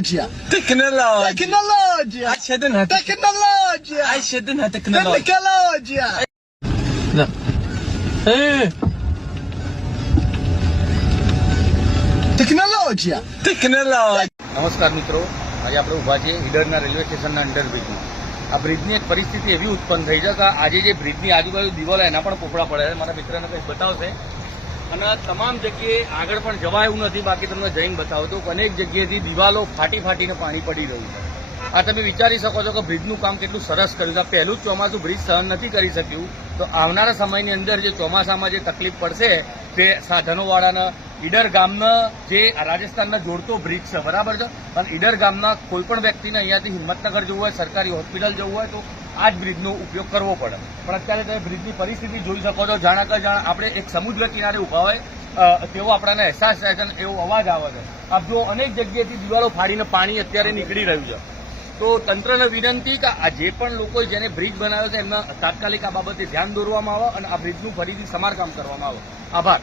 Tecnologia. Tecnologia. Tecnologia. Aşedinha. Tecnologia. Aşedinha teknoloji. Tecnologia. Tecnologia. Tecnoloji. નમસ્કાર મિત્રો, આજે આપણે ઊભા છીએ ઈડરના રેલવે સ્ટેશનના અંડરબ્રિજમાં. આ બ્રિજની એક પરિસ્થિતિ એવી ઉત્પન્ન થઈ છે કે આજે જે બ્રિજની આજુબાજુ દિવાલો એના પણ પોપડા પડે છે. મારા મિત્રને કંઈ બતાવશે અને તમામ જગ્યાએ આગળ પણ જવાય એવું નથી. બાકી તમને જઈને બતાવો તો અનેક જગ્યાએથી દિવાલો ફાટીને પાણી પડી રહ્યું છે. આ તમે વિચારી શકો છો કે બ્રિજનું કામ કેટલું સરસ કર્યું છે. પહેલું જ ચોમાસું બ્રિજ સહન નથી કરી શક્યું, તો આવનારા સમયની અંદર જે ચોમાસામાં જે તકલીફ પડશે તે સાધનોવાળાને ઈડર ગામના જે રાજસ્થાનના જોડતો બ્રિજ છે, બરાબર છે, અને ઈડર ગામના કોઈ પણ વ્યક્તિને અહીંયાથી હિંમતનગર જવું હોય, સરકારી હોસ્પિટલ જવું હોય તો આ જ બ્રિજનો ઉપયોગ કરવો પડે. પણ અત્યારે તમે બ્રિજની પરિસ્થિતિ જોઈ શકો છો. જાણે આપણે એક સમુદ્ર કિનારે ઉભા હોય તેવો આપણને અહેસાસ થાય છે અને એવો અવાજ આવે છે. આપ જો અનેક જગ્યાએથી દિવાલો ફાડીને પાણી અત્યારે નીકળી રહ્યું છે. તો તંત્રને વિનંતી કે આ જે પણ લોકો જેને બ્રિજ બનાવ્યો છે એમના તાત્કાલિક આ બાબતે ધ્યાન દોરવામાં આવે અને આ બ્રિજનું ફરીથી સમારકામ કરવામાં આવે. આભાર.